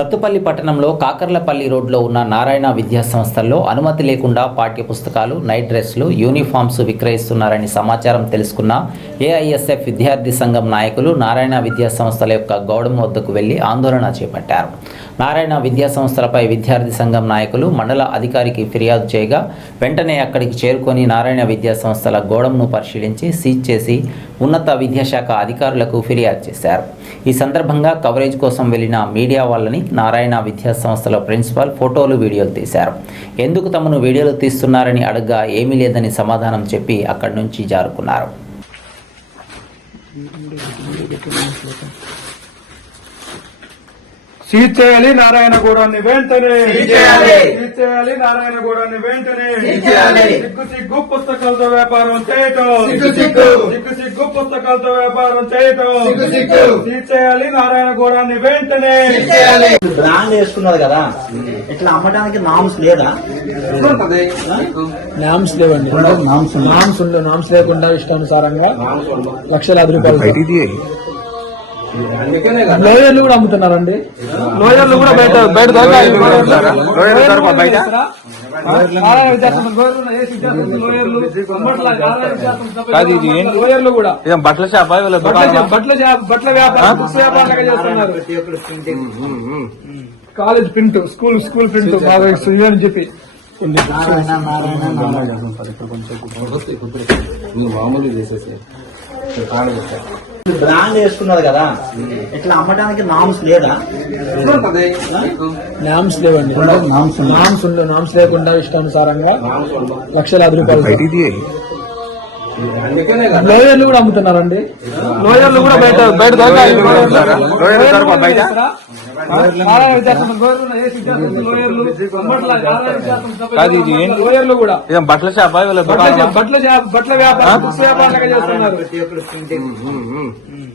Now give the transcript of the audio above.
సత్తుపల్లి పట్టణంలో కాకర్లపల్లి రోడ్లో ఉన్న నారాయణ విద్యాసంస్థల్లో అనుమతి లేకుండా పాఠ్య పుస్తకాలు నైట్ డ్రెస్సులు యూనిఫామ్స్ విక్రయిస్తున్నారని సమాచారం తెలుసుకున్న ఏఐఎస్ఎఫ్ విద్యార్థి సంఘం నాయకులు నారాయణ విద్యాసంస్థల యొక్క గౌడం వద్దకు వెళ్లి ఆందోళన చేపట్టారు నారాయణ విద్యాసంస్థలపై విద్యార్థి సంఘం నాయకులు మండల అధికారికి ఫిర్యాదు చేయగా వెంటనే అక్కడికి చేరుకొని నారాయణ విద్యాసంస్థల గోడంను పరిశీలించి సీజ్ చేసి ఉన్నత విద్యాశాఖ అధికారులకు ఫిర్యాదు చేశారు ఈ సందర్భంగా కవరేజ్ కోసం వెళ్లిన మీడియా వాళ్ళని నారాయణ విద్యా సంస్థల ప్రిన్సిపాల్ ఫోటోలు వీడియోలు తీశారు ఎందుకు తమను వీడియోలు తీస్తున్నారని అడగ్గా ఏమీ లేదని సమాధానం చెప్పి అక్కడి నుంచి జారుకున్నారు చేయాలి నారాయణ గోడాన్ని వెంటనే చేయాలి నారాయణ గోడాన్ని వెంటనే సీచేయాలి సిగ్గు సిక్కు పుస్తకాలతో వ్యాపారం చేయటం సిగ్గు సిక్కు సిగ్గు సిక్కు పుస్తకాలతో వ్యాపారం చేయటం సిగ్గు సిగ్గు సీచేయాలి నారాయణ గోడాన్ని వెంటనే సీచేయాలి బ్రాండ్ వేసుకున్నారు కదా ఇట్లా అమ్మడానికి నామ్స్ లేదా నామ్స్ లేవండి నామ్స్ నామ్స్ ఉండవు నామ్స్ లేకుండా ఇష్టానుసారంగా లక్షలాది రూపాయలు లోయర్లు కూడా అమ్ముతున్నారండి లోయర్లు కూడా బయట బయట కూడా బట్టల షాప్ బట్టల బట్టల బట్టల వ్యాపారం college print school school print బాగా అని చెప్పి మామూలు చేసేసారు చెప్పారు బ్రాండ్ వేసుకున్నారు కదా ఇట్లా అమ్మడానికి నామ్స్ లేదా నామ్స్ లేవండి నామ్స్ నామ్స్ ఉండవు నామ్స్ లేకుండా ఇష్టానుసారంగా లక్షలాది రూపాయలు లోయర్లు కూడా అమ్ముతున్నారండి లోయర్లు కూడా బయట బయట బట్టల షాప్ బట్టల బట్టల వ్యాపారం చేస్తున్నారు